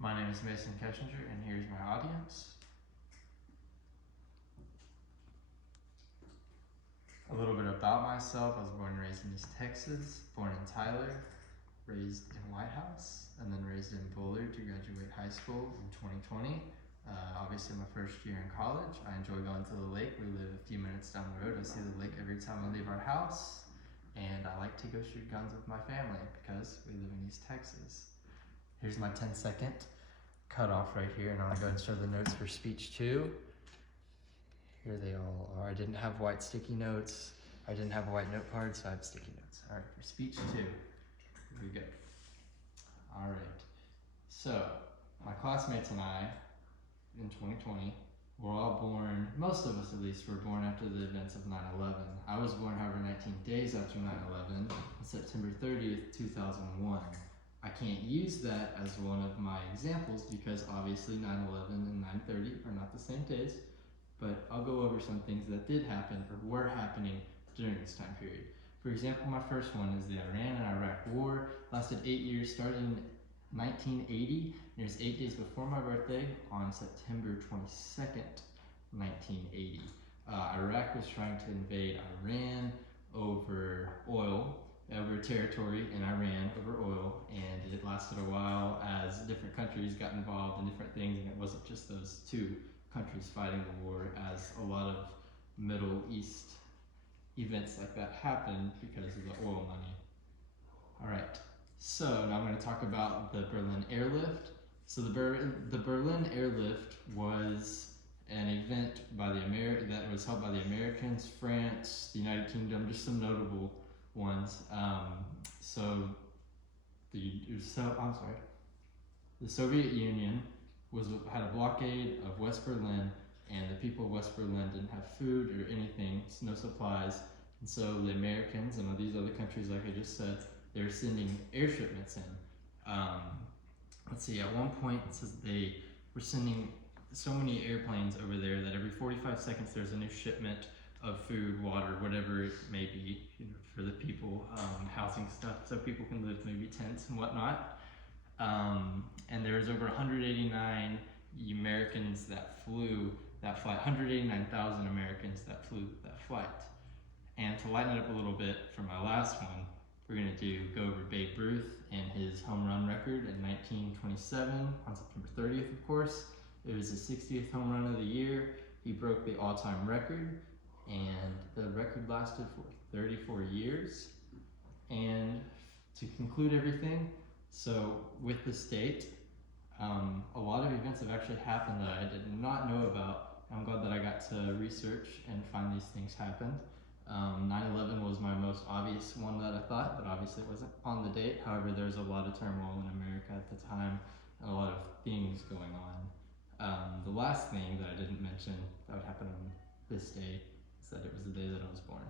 My name is Mason Keshinger, and here's my audience. A little bit about myself. I was born and raised in East Texas, born in Tyler, raised in White House, and then raised in Bullard to graduate high school in 2020. Obviously my first year in college. I enjoy going to the lake. We live a few minutes down the road. I see the lake every time I leave our house. And I like to go shoot guns with my family because we live in East Texas. Here's my 10-second cut off right here, and I'll go and show the notes for speech 2. Here they all are. I didn't have white sticky notes. I didn't have a white note card, so I have sticky notes. All right, for speech 2, here we go. All right, so my classmates and I in 2020 were all born, most of us at least, were born after the events of 9/11. I was born, however, 19 days after 9/11, on September 30th, 2001. I can't use that as one of my examples because obviously 9/11 and 9/30 are not the same days, but I'll go over some things that did happen or were happening during this time period. For example, my first one is the Iran and Iraq War. Lasted 8 years, starting in 1980. It was 8 days before my birthday on September 22nd, 1980. Iraq was trying to invade Iran over oil, over territory in Iran over oil, and it lasted a while as different countries got involved in different things, and it wasn't just those two countries fighting the war, as a lot of Middle East events like that happened because of the oil money. All right, so now I'm going to talk about the Berlin Airlift. So the Berlin Airlift was an event that was held by the Americans, France, the United Kingdom, just some notable ones. The Soviet Union had a blockade of West Berlin, and the people of West Berlin didn't have food or anything, no supplies, and so the Americans and all these other countries, like I just said, they were sending air shipments in. Let's see, at one point it says they were sending so many airplanes over there that every 45 seconds there's a new shipment of food, water, whatever it may be, for the people, housing stuff, so people can live, maybe tents and whatnot. And there was over 189 Americans that flew that flight, 189,000 Americans that flew that flight. And to lighten it up a little bit for my last one, we're going to go over Babe Ruth and his home run record in 1927 on September 30th, of course. It was his 60th home run of the year. He broke the all-time record, and the record lasted for 34 years. And to conclude everything, so with the state, a lot of events have actually happened that I did not know about. I'm glad that I got to research and find these things happened. 9/11 was my most obvious one that I thought, but obviously it wasn't on the date. However, there's a lot of turmoil in America at the time, and a lot of things going on. The last thing that I didn't mention that would happen on this day is that it was the day that I was born.